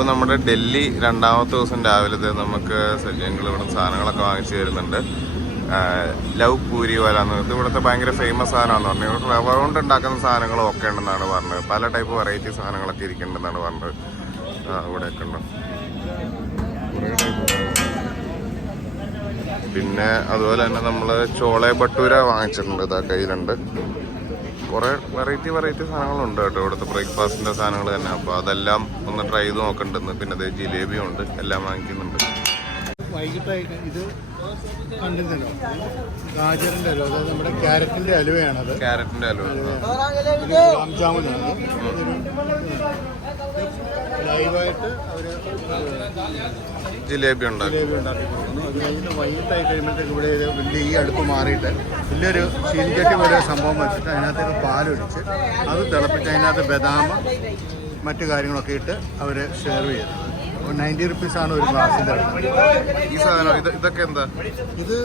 അപ്പോൾ നമ്മുടെ ഡൽഹി രണ്ടാമത്തെ ദിവസം രാവിലത്തെ നമുക്ക് സജ്ജങ്ങൾ ഇവിടെ സാധനങ്ങളൊക്കെ വാങ്ങിച്ചു തരുന്നുണ്ട്. ലവ് പൂരി വല എന്ന് പറഞ്ഞത് ഇവിടുത്തെ ഭയങ്കര ഫേമസ് സാധനമാണെന്ന് പറഞ്ഞു. റവ കൊണ്ട് ഉണ്ടാക്കുന്ന സാധനങ്ങളും ഒക്കെ ഉണ്ടെന്നാണ് പറഞ്ഞത്. പല ടൈപ്പ് വെറൈറ്റി സാധനങ്ങളൊക്കെ ഇരിക്കുന്നുണ്ടെന്നാണ് പറഞ്ഞത്. ഇവിടെയൊക്കെ ഉണ്ട്. പിന്നെ അതുപോലെ തന്നെ നമ്മൾ ചോളെ ഭട്ടൂര വാങ്ങിച്ചിട്ടുണ്ട്. ഇതാ കയ്യിലുണ്ട്. കുറേ വെറൈറ്റി സാധനങ്ങളുണ്ട് കേട്ടോ ഇവിടുത്തെ ബ്രേക്ക്ഫാസ്റ്റിൻ്റെ സാധനങ്ങൾ തന്നെ. അപ്പോൾ അതെല്ലാം ഒന്ന് ട്രൈ ചെയ്ത് നോക്കണ്ടെന്ന്. പിന്നെ അത് ജിലേബിയും ഉണ്ട്. എല്ലാം വാങ്ങിക്കുന്നുണ്ട്. വൈകിട്ടായിട്ട് ഇത് കണ്ടിരുന്നല്ലോ, ഗാജറിൻ്റെ ഹലുവ, അതായത് നമ്മുടെ ക്യാരറ്റിൻ്റെ ഹലുവയാണത്. ക്യാരറ്റിൻ്റെ ഹലുവ, ഗുലാം ജാമുനാണ്. ലൈവായിട്ട് അവർ ജിലേബി ഉണ്ടാക്കി കൊടുക്കുന്നു. അത് കഴിഞ്ഞിട്ട് വൈകിട്ടായി കഴിയുമ്പോഴത്തേക്ക് ഇവിടെ വലിയ ഈ അടുപ്പ് മാറിയിട്ട് വലിയൊരു ചീനിച്ചട്ടി പോലെ സംഭവം വെച്ചിട്ട് അതിനകത്തേക്ക് പാലൊഴിച്ച് അത് തിളപ്പിച്ച് അതിനകത്ത് ബദാം മറ്റു കാര്യങ്ങളൊക്കെ ഇട്ട് അവർ സെർവ് ചെയ്തു. 90 റുപ്പീസാണ് ഒരു ഗ്ലാസിൻ്റെ. ഈ സാധനം ഇതൊക്കെ എന്താ? ഇത്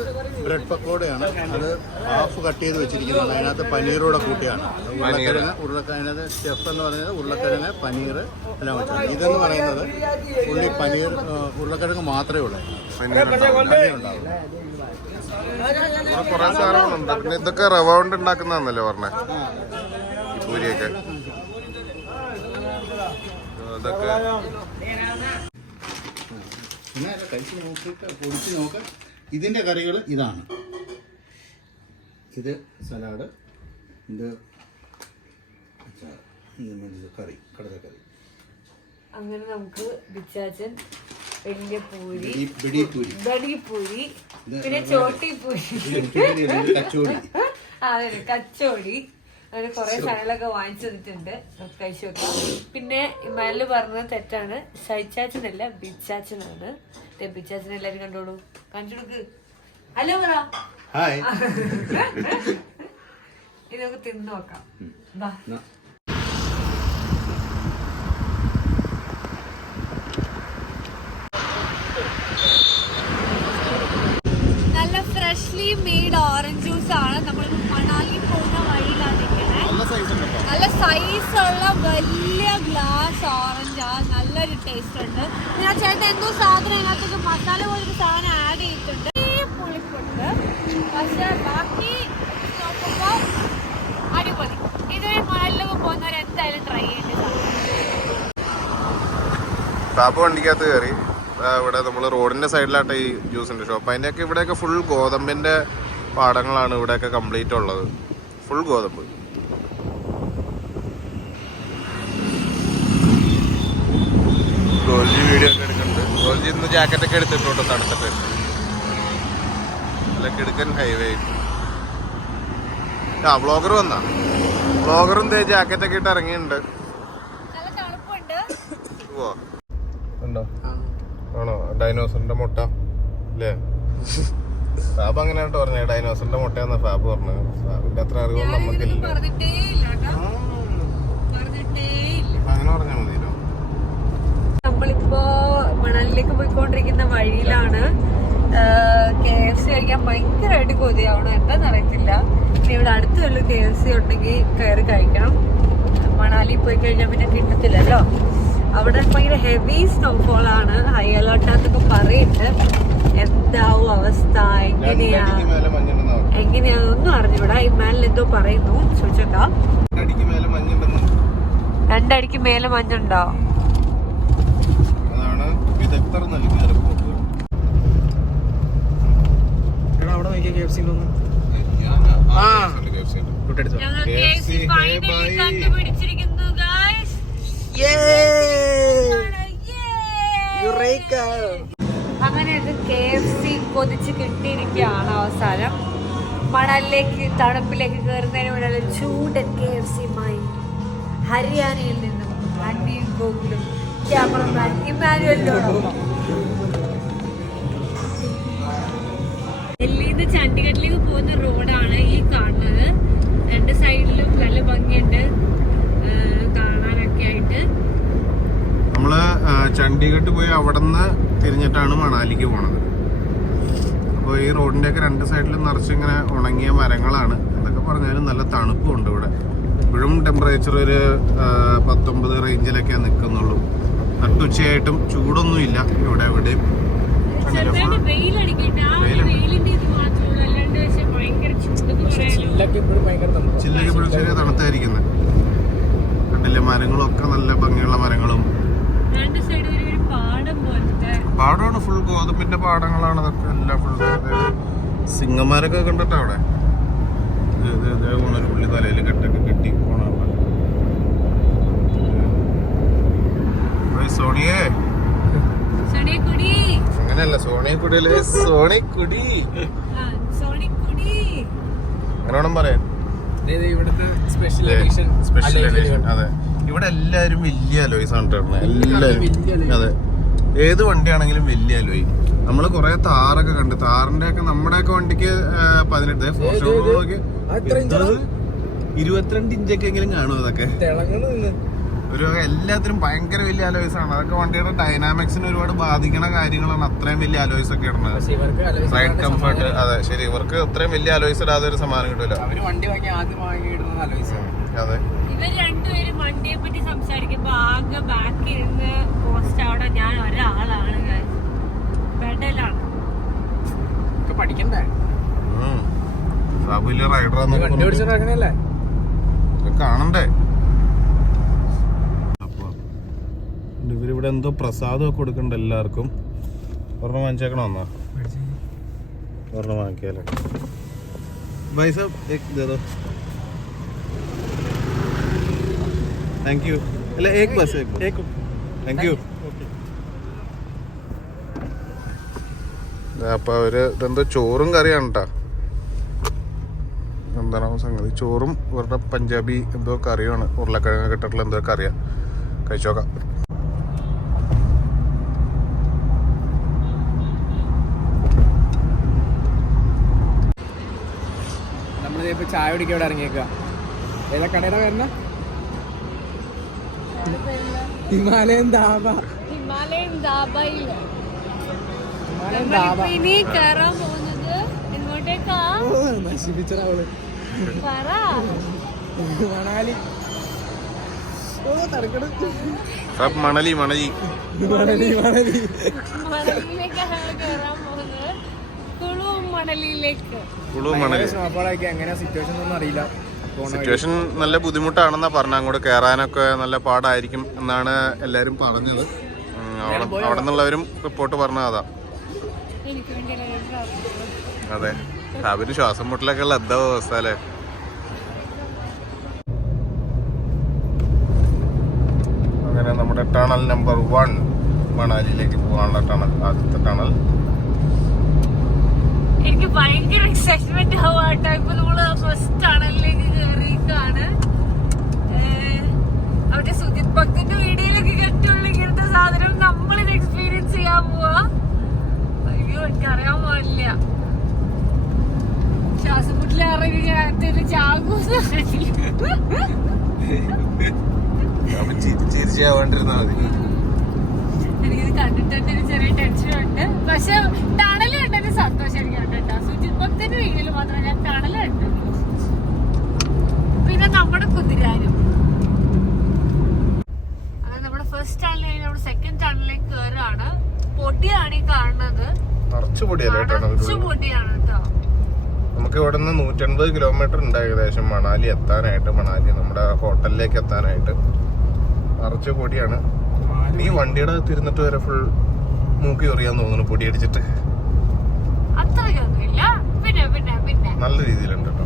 ബ്രെഡ് പക്കോടയാണ്. അത് ഹാഫ് കട്ട് ചെയ്ത് വെച്ചിരിക്കുന്നത്. അതിനകത്ത് പനീറൂടെ കൂട്ടിയാണ്. ഉരുളക്കിഴങ്ങ് സ്റ്റെഫ് എന്ന് പറയുന്നത് ഉരുളക്കിഴങ്ങ്, പനീർ എല്ലാം വെച്ചാണ്. ഇതെന്ന് പറയുന്നത് ഉള്ളി, പനീർ, ഉരുളക്കിഴങ്ങ് മാത്രമേ ഉള്ളൂ. പനീർ ഉണ്ടാവും. കുറെ സാധനങ്ങളുണ്ട്. പിന്നെ ഇതൊക്കെ റവ കൊണ്ട് ഉണ്ടാക്കുന്നതാണല്ലോ പറഞ്ഞേ, ഈ പൂരിയൊക്കെ. അതൊക്കെ പിന്നെ കഴിച്ച് നോക്കിയിട്ട് പൊടിച്ച് നോക്കാം. ഇതിൻ്റെ കറികൾ ഇതാണ്. ഇത് സലാഡ്, ഇത് കറി, കടലക്കറി. അങ്ങനെ നമുക്ക് ബിച്ചാച്ചൻ, വലിയ പൂരി, ബടിപൂരി, പിന്നെ ചോട്ടിപ്പൂരി, കച്ചോടി, അതെ കച്ചോടി, അങ്ങനെ കുറെ സാധനങ്ങളൊക്കെ വാങ്ങിച്ചു തന്നിട്ടുണ്ട്. കഴിച്ചു വെക്കാം. പിന്നെ ഇമാലില് പറഞ്ഞത് തെറ്റാണ്. ഷൈച്ചാച്ചനല്ല, ബിച്ചാച്ചനാണ്. ബിച്ചാച്ചൻ എല്ലാരും കണ്ടോളൂ, കാണിച്ചു കൊടുക്ക്. ഹലോ പറ. ഹായ്. ഇത് നമുക്ക് തിന്നു നോക്കാം. നല്ല ഫ്രഷ്ലി മെയ്ഡ് ഓറഞ്ച് ജ്യൂസ് ആണ്. നമ്മൾ മണാലി പോകുന്ന വഴിയിലാണ് ഇരിക്കണേ. നല്ല സൈസുള്ള വലിയ ഗ്ലാസ് ഓറഞ്ച് ആണ്. നല്ലൊരു ടേസ്റ്റ് ഉണ്ട്. ഞാൻ ചേട്ടൻ എന്തോ സാധനം അതിനകത്തേക്ക് മസാല പോലൊരു സാധനം ആഡ് ചെയ്തിട്ടുണ്ട്. പുളിപ്പുണ്ട്, പക്ഷെ ബാക്കി നോക്കുമ്പോൾ അടിപൊളി. ഇതുവരെ മണലിലൊക്കെ പോകുന്നവർ എന്തായാലും ട്രൈ ചെയ്യേണ്ട പാപ്പ വണ്ടിക്കകത്ത് കയറി. ഇവിടെ നമ്മൾ റോഡിന്റെ സൈഡിലായിട്ട് ഈ ജ്യൂസിന്റെ ഷോപ്പ്. അതിൻ്റെയൊക്കെ ഇവിടെയൊക്കെ ഫുൾ ഗോതമ്പിന്റെ പാടങ്ങളാണ് ഇവിടെയൊക്കെ കംപ്ലീറ്റ് ഉള്ളത്. ഫുൾ ഗോതമ്പ്. ഗോൾജി വീഡിയോ ഒക്കെ എടുക്കുന്നുണ്ട്. ഗോൾജി ഇന്ന് ജാക്കറ്റൊക്കെ എടുത്തിട്ടുണ്ട് തണുത്തിട്ട്. നല്ല കിടുക്കൻ ഹൈവേ. വ്ളോഗർ വന്നാ, വ്ളോഗറും ജാക്കറ്റൊക്കെ ഇട്ട് ഇറങ്ങിയിട്ടുണ്ട്. ഓ ഉണ്ടോ? ആണോ? ഡൈനോസറിന്റെ മുട്ട അല്ലേ? ഫാബ് അങ്ങനെയായിട്ട് പറഞ്ഞേ, ഡൈനോസറിന്റെ മുട്ടയെന്നാ ഫാബ് പറഞ്ഞത്. ഫാബിന്റെ അത്ര അറിവൊന്നും നമുക്കില്ല. അങ്ങനെ പറഞ്ഞാൽ മതിയല്ലോ. നമ്മളിപ്പോ മണലിലേക്ക് പോയിക്കൊണ്ടിരിക്കുന്ന വഴിയിലാണ്. KFC കഴിക്കാൻ ഭയങ്കരമായിട്ട് കൊതിയാവണം. എന്താന്ന് അറിയത്തില്ല. ഇനി ഇവിടെ അടുത്ത് വല്ല KFC ഉണ്ടെങ്കിൽ കയറി കഴിക്കണം. മണാലി പോയി കഴിഞ്ഞാൽ പിന്നെ കിട്ടത്തില്ലല്ലോ. അവിടെ ഭയങ്കര ഹെവി സ്നോഫോൾ ആണ്. ഹൈ അലേർട്ടാന്നൊക്കെ പറയുന്നുണ്ട്. എന്താവും അവസ്ഥ, എങ്ങനെയാണെന്നൊന്നും അറിഞ്ഞൂടാ. ഇമാലിൽ എന്തോ പറയുന്നു, ചോദിച്ചേക്കാം. 2 അടിക്ക് മേലെ മഞ്ഞുണ്ടോ? കണ്ടുപിടിച്ചിരിക്കുന്നു ഗൈസ്. അങ്ങനെ ഇത് KFC കൊതിച്ച് കിട്ടിയിരിക്കുകയാണ് അവസാനം. മണലിലേക്ക് തണുപ്പിലേക്ക് കയറുന്നതിന് വേണ്ടി ചൂടൻ KFC-മായി ഹരിയാനയിൽ നിന്നും അന്വിയും ഗോകുലും ക്യാമറമാൻ ഇമാനുവലിനോടൊപ്പം ഡൽഹിയിൽ നിന്ന് ചണ്ഡീഗഡിലേക്ക് പോകുന്ന റോഡാണ് ഈ കാണുന്നത്. 2 സൈഡിലും നല്ല ഭംഗിയുണ്ട് കാണാനൊക്കെ ആയിട്ട്. നമ്മള് ചണ്ഡീഗഡ് പോയി അവിടെ നിന്ന് തിരിഞ്ഞിട്ടാണ് മണാലിക്ക് പോണത്. അപ്പോൾ ഈ റോഡിന്റെ ഒക്കെ 2 സൈഡിലും നിറച്ചിങ്ങനെ ഉണങ്ങിയ മരങ്ങളാണ്. എന്തൊക്കെ പറഞ്ഞാലും നല്ല തണുപ്പുണ്ട് ഇവിടെ. ഇപ്പോഴും ടെമ്പറേച്ചർ ഒരു 19 റേഞ്ചിലൊക്കെ നിൽക്കുന്നുള്ളൂ. നട്ടുച്ചയായിട്ടും ചൂടൊന്നും ഇല്ല ഇവിടെ എവിടെയും. ചെറുതായിട്ട് വെയിലടിക്കട്ടെ, ആ ഒരു വെയിലിന്റെ ഇത് മാത്രമേ ഉള്ളൂ. അല്ലാണ്ട് പക്ഷെ ഭയങ്കര ചൂടെന്ന് പറയാലോ. ചില്ലൊക്കെ ഇപ്പോഴും ചെറിയ തണുത്തായിരിക്കുന്നത്. കണ്ടില്ലേ, മരങ്ങളൊക്കെ നല്ല ഭംഗിയുള്ള മരങ്ങളും. രണ്ട് സൈഡ് ഒരു പാടം പോലത്തെ പാടമാണ്, ഫുൾ ഗോതമ്പിന്റെ പാടങ്ങളാണ് അതൊക്കെ. എല്ലാം ഫുൾ സിംഗന്മാരൊക്കെ കണ്ടിട്ട് അവിടെ ഒരു പുള്ളി തലയിൽ കെട്ടൊക്കെ കെട്ടി പോണ സോണിയേ. സോണിയക്കുടി, അങ്ങനെയല്ല, സോണിയക്കുടിയിലെ സോണിക്കുടി അങ്ങനെ വേണം പറയാൻ. Special edition. അതെ, ഇവിടെ എല്ലാരും വലിയ അലോയ്സ് ആണ് ഇടുന്നത്. എല്ലാരും അതെ, ഏത് വണ്ടിയാണെങ്കിലും വലിയ അലോയ്. നമ്മള് കൊറേ താറൊക്കെ കണ്ട്, താറിന്റെ ഒക്കെ നമ്മുടെ ഒക്കെ വണ്ടിക്ക് 18 22 ഇഞ്ചൊക്കെ എങ്കിലും കാണും. അതൊക്കെ ഒരു എല്ലാത്തിനും ഭയങ്കര വലിയ അലോയ്സ് ആണ്. അതൊക്കെ വണ്ടിയുടെ ഡൈനാമിക്സിന് ഒരുപാട് ബാധിക്കുന്ന കാര്യങ്ങളാണ് അത്രയും വലിയ അലോയ്സ് ഒക്കെ ഇടുന്നത്. Ride comfort. അതെ ശരി, ഇവർക്ക് അത്രയും വലിയ അലോയ്സ് ഇടാതെ ഒരു സമ്മാനം കിട്ടില്ല. അതെ, ഇവർ രണ്ടുപേരും വണ്ടിയെ പറ്റി സംസാരിക്കുമ്പോ ആകെ ബാക്കി ഇരുന്ന് പോസ്റ്റ് അവിടെ ഞാൻ ഒരാളാണ്, ബെഡലാണ് പഠിക്കണ്ടേ വലിയ റൈഡറാന്ന് കാണണ്ടേ. അപ്പൊ ഇവരിവിടെ എന്തോ പ്രസാദമൊക്കെ കൊടുക്കണ്ട എല്ലാവർക്കും. ഒരെണ്ണം വാങ്ങിച്ചേക്കണോ? എന്നാ ഒരെണ്ണം വാങ്ങിക്കാല്ലേ. भाई साहब एक दे दो. Thank you. अरे एक बस एक थैंक यू. അപ്പോൾ അവര് ഇതെന്തോ ചോറും കറിയാണ് കേട്ടോ. എന്താണ് സംഗതി? ചോറും ഇവരുടെ പഞ്ചാബി എന്തോ കറിയാണ്. ഉരുളക്കിഴങ്ങ് കിട്ടിട്ടുള്ള എന്തോ കറിയാ. കഴിച്ചോക്കാം. നമ്മളിപ്പോ ചായ കുടിക്കാൻ ഇവിടെ ഇറങ്ങിയേക്കുക. ഏതാ കടയുടെ പേരുന്ന? ഹിമാലയൻ ധാബ. ഹിമാലയൻ ധാബയിൽ ഇനി കയറാൻ പോകുന്നത് എങ്ങോട്ടേക്കാ? നശിപ്പിച്ചവള് പറ. മണാലി. മണലി മണലി മണലി മണലി മണലിയിലേക്കാണ് കയറാൻ പോകുന്നത്. കുളു മണലിയിലേക്ക്. കുളു മണലി. എങ്ങനെയാ സിറ്റുവേഷൻ ഒന്നും അറിയില്ല. സിറ്റുവേഷൻ നല്ല ബുദ്ധിമുട്ടാണെന്നാ പറഞ്ഞ. അങ്ങോട്ട് കയറാനൊക്കെ നല്ല പാടായിരിക്കും എന്നാണ് എല്ലാരും പറഞ്ഞത്. അവിടെ നിന്നുള്ളവരും റിപ്പോർട്ട് പറഞ്ഞത് അതാ. എനിക്ക് വേണ്ടി അതെ, അവര് ശ്വാസം മുട്ടലൊക്കെ ഉള്ള എന്താ അവസ്ഥ അല്ലേ. അങ്ങനെ നമ്മുടെ ടണൽ നമ്പർ 1 മണാലിയിലേക്ക് പോകാനുള്ള ടണൽ, ആദ്യത്തെ ടണൽ. എനിക്ക് ഭയങ്കര എക്സൈറ്റ്മെന്റ് ആവാട്ടോ. ഇപ്പൊ നമ്മള് ഫസ്റ്റ് ടണലിലേക്ക് കയറിയേക്കാണ്. അവിടെ സുജിത് ഭക്തന്റെ വീഡിയോയിലൊക്കെ കണ്ടുള്ള ഇങ്ങനത്തെ സാധനം നമ്മളിത് എക്സ്പീരിയൻസ് ചെയ്യാൻ പോവാ. അയ്യോ, എനിക്കറിയാൻ പാടില്ല. ശ്വാസമുട്ടിലിറങ്ങി ചാകൂന്ന് ചിരിച്ചാവാണ്ടിരുന്നാ മതി. എനിക്കിത് കണ്ടിട്ട് ഒരു ചെറിയ ടെൻഷനുണ്ട്. പക്ഷെ ടണല് കണ്ടൊരു സന്തോഷം എനിക്കുണ്ട് കേട്ടോ. സുജിത് ഭക്തന്റെ വീഡിയോയിൽ മാത്രമേ ഞാൻ ടണല് കണ്ടുള്ളൂ. പിന്നെ നമ്മുടെ കുതിരാനും. അത് നമ്മുടെ ഫസ്റ്റ് ടണൽ കഴിഞ്ഞ് നമ്മുടെ സെക്കൻഡ് ടണലിലേക്ക് കയറാണ്. പൊടിയാണ് ഈ കാണുന്നത്. പൊടിയാണ് കേട്ടോ. നമുക്ക് ഇവിടെ നിന്ന് 180 കിലോമീറ്റർ ഉണ്ട് ഏകദേശം മണാലി എത്താനായിട്ട്. മണാലി നമ്മുടെ ഹോട്ടലിലേക്ക് എത്താനായിട്ട്. നിറച്ച് പൊടിയാണ്. ഈ വണ്ടിയുടെ തിരുന്നിട്ട് വരെ ഫുൾ മൂക്കി എറിയാൻ തോന്നുന്നു പൊടി അടിച്ചിട്ട്. നല്ല രീതിയിലുണ്ട് കേട്ടോ.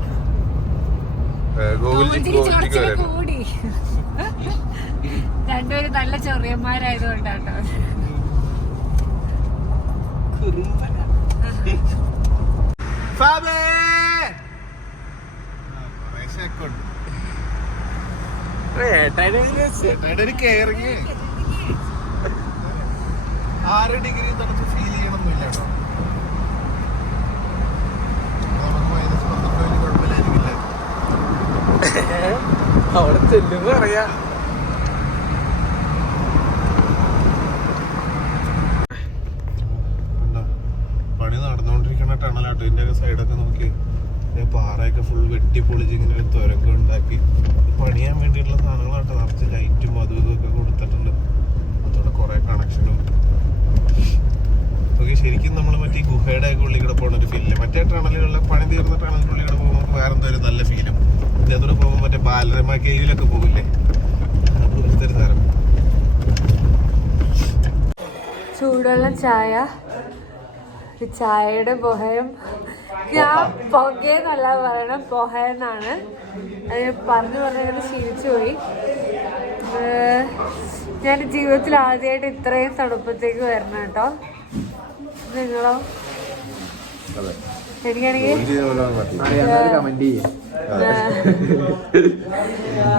രണ്ടുപേരും നല്ല ചെറിയന്മാരായതുകൊണ്ടാട്ടോ. കെയറിങ് 6 ഡിഗ്രി തണുപ്പ് ഫീൽ ചെയ്യണമെന്നില്ല കേട്ടോ. നമുക്ക് കുഴപ്പമില്ലായിരിക്കില്ല. അവിടെ ചെല്ലുമ്പോ അറിയാ. പണി നടന്നുകൊണ്ടിരിക്കുന്ന ടണലാട്ടോ. ഇതിന്റെ സൈഡൊക്കെ നോക്കി പാറയൊക്കെ ഫുൾ വെട്ടിപ്പൊളിച്ച് ഇങ്ങനെ തുരങ്കം ഉണ്ടാക്കി പണിയാൻ വേണ്ടിയിട്ടുള്ള സാധനങ്ങളാട്ടോ. നിറച്ച് ലൈറ്റും അതും ഇതൊക്കെ കൊടുത്തിട്ടുണ്ട്. അതോടെ ബാലരമ കേവിലൊക്കെ പോകില്ലേ, അതുപോലത്തെ ഒരു സാധനം. ചൂടുള്ള ചായ, ചായയുടെ പുകയും, ഞാൻ പുകയെന്നല്ല പറയണം, പുകയെന്നാണ് പറഞ്ഞു ശീലിച്ചു പോയി. ഞാൻ ജീവിതത്തിൽ ആദ്യമായിട്ട് ഇത്രയും തണുപ്പത്തേക്ക് വരണം കേട്ടോ. നിങ്ങളോ? എനിക്കാണെങ്കിൽ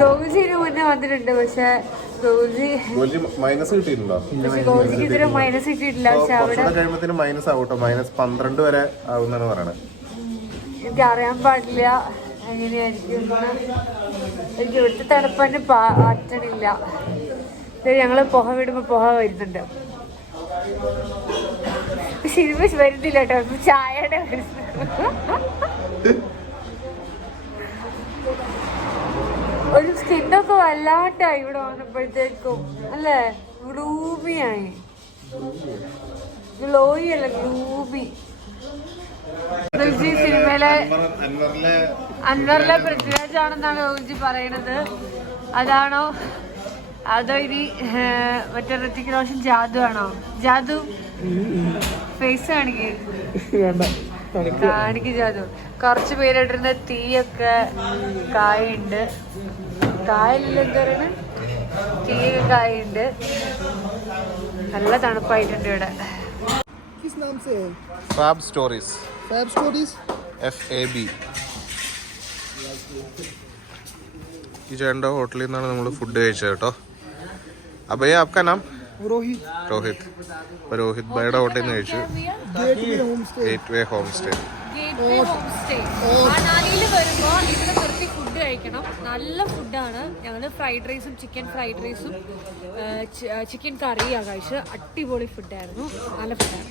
ഗോകുൽജിന് മുന്നേ വന്നിട്ടുണ്ട്, പക്ഷെ മൈനസ് കിട്ടിയിട്ടുണ്ടോ? ഗോകുൽജിക്ക് ഇതുവരെ മൈനസ് കിട്ടിയിട്ടില്ല. പക്ഷെ അവിടെ കഴിയുമ്പോ മൈനസ് ആവട്ടോ, -12 വരെ ആവുന്നാണ് പറയണത്. എനിക്ക് അറിയാൻ പാടില്ല എങ്ങനെയായിരിക്കും. എനിക്ക് ഇവിടുത്തെ തണുപ്പ് തന്നെ പറ്റണില്ല. ഞങ്ങള് പുക വിടുമ്പോ പുക വരുന്നുണ്ട്, പക്ഷെ ഇത് വരുന്നില്ല കേട്ടോ, ചായയുടെ വരുന്നത്. ഒരു സ്കിന്നൊക്കെ വല്ലാണ്ടായി ഇവിടെ വന്നപ്പോഴത്തേക്കും, അല്ലേ? ഗ്ലൂബിയായി, ഗ്ലോയി അല്ല ഗ്ലൂബി. സിനിമയിലെ അൻവറിലെ പൃഥ്വിരാജ് ആണെന്നാണ് ഗോകുൽജി പറയണത്. അതാണോ അതോ ഇനി മറ്റേ ഋത്തിക് റോഷൻ ജാദു ആണോ? ജാദു ഫേസ് കാണിക്ക് ജാദു. കുറച്ച് പേരിട്ടിരുന്ന തീയൊക്കെ കായുണ്ട്, കായലിൽ എന്താ പറയണ, തീയൊക്കെ കായുണ്ട്. നല്ല തണുപ്പായിട്ടുണ്ട് ഇവിടെ. Fab stories, FAB. ഈ ചേട്ടൻ്റെ ഹോട്ടലിൽ നിന്നാണ് നമ്മൾ ഫുഡ് കഴിച്ചത് കേട്ടോ. അപ്പൊ ആപ്കാ നാം? രോഹിത്. അപ്പൊ രോഹിത് ഭായിയുടെ ഹോട്ടലിൽ നിന്ന് കഴിച്ചു. Gateway home stay. മണാലിയിൽ വരുമ്പോൾ ഇവിടെ നിർത്തി ഫുഡ് കഴിക്കണം. നല്ല ഫുഡാണ്. ഞങ്ങൾ ഫ്രൈഡ് റൈസും ചിക്കൻ ഫ്രൈഡ് റൈസും ചിക്കൻ കറിയാണ് കഴിച്ചത്. അടിപൊളി ഫുഡായിരുന്നു, നല്ല ഫുഡാണ്.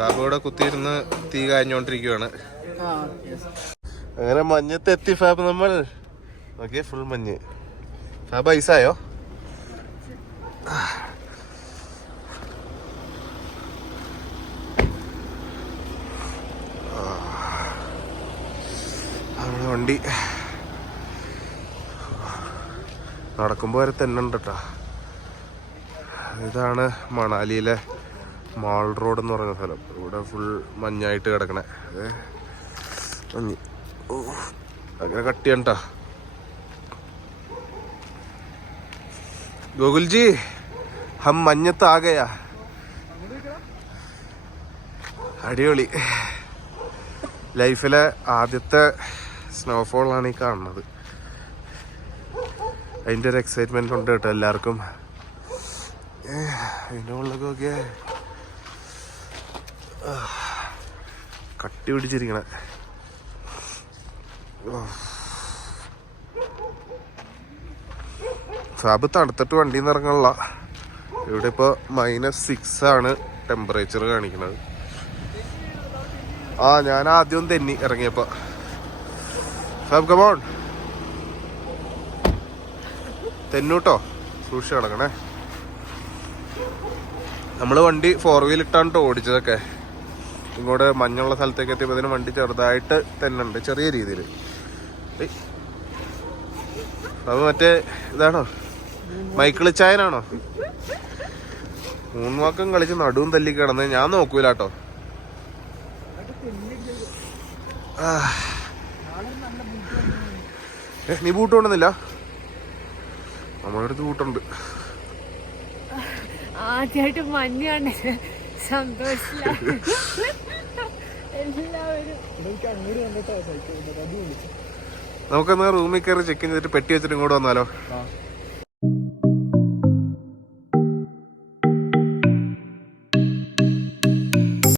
ഫാബോടെ കുത്തിയിരുന്ന് തീ കാഞ്ഞോണ്ടിരിക്കുവാണ്. അങ്ങനെ മഞ്ഞത്ത് എത്തി ഫാബ്. നമ്മൾ നോക്കിയേ, ഫുൾ മഞ്ഞ്. ഫാബ് ഐസായോ? വണ്ടി നടക്കുമ്പോൾ വരെ തെന്നുണ്ട് കേട്ടോ. ഇതാണ് മണാലിയിലെ മാൾ റോഡ് എന്ന് പറയുന്ന സ്ഥലം. ഇവിടെ ഫുൾ മഞ്ഞായിട്ട് കിടക്കണേ. അതെ, മഞ്ഞ് അങ്ങനെ കട്ടിയാണ് കേട്ടോ. ഗോകുൽജി, ഹം മഞ്ഞത്ത് ആകെയാ. അടിപൊളി. ലൈഫിലെ ആദ്യത്തെ സ്നോഫോളാണ് ഈ കാണുന്നത്. അതിൻ്റെ ഒരു എക്സൈറ്റ്മെന്റ് ഉണ്ട് കേട്ടോ എല്ലാവർക്കും. അതിൻ്റെ ഉള്ളൊക്കെ നോക്കിയേ, കട്ടി പിടിച്ചിരിക്കണേ. ഫാബ് തണുത്തിട്ട് വണ്ടിയിൽ നിന്ന് ഇറങ്ങാനുള്ള. ഇവിടെ ഇപ്പോൾ -6 ആണ് ടെമ്പറേച്ചർ കാണിക്കുന്നത്. ഞാൻ ആദ്യം തെന്നി ഇറങ്ങിയപ്പോ. ഫാബ് കമോൺ, തെന്നൂട്ടോ, സൂക്ഷിച്ച് കിടക്കണേ. നമ്മൾ വണ്ടി 4 വീൽ ഇട്ടാണ് ഓടിച്ചതൊക്കെ. ഇങ്ങോട്ട് മഞ്ഞുള്ള സ്ഥലത്തേക്ക് എത്തിയപ്പോൾ വണ്ടി ചെറുതായിട്ട് തെന്നുണ്ട്, ചെറിയ രീതിയിൽ. അത് മറ്റേ ഇതാണോ, മൈക്കിള് ചായനാണോ? 3 വാക്കം കളിച്ച് നടുവും തല്ലി കിടന്ന്. ഞാൻ നോക്കൂല കേട്ടോ. നീ ബൂട്ട് കൊണ്ടുവന്നില്ല? നമ്മുടെ അടുത്ത് ബൂട്ടുണ്ട്. ആദ്യമായിട്ട് മഞ്ഞാണ്, സന്തോഷില്ല എല്ലാവരും. നമുക്കെന്നാ റൂമിൽ കയറി ചെക്ക് ചെയ്തിട്ട് പെട്ടി വെച്ചിട്ട് ഇങ്ങോട്ട് വന്നാലോ?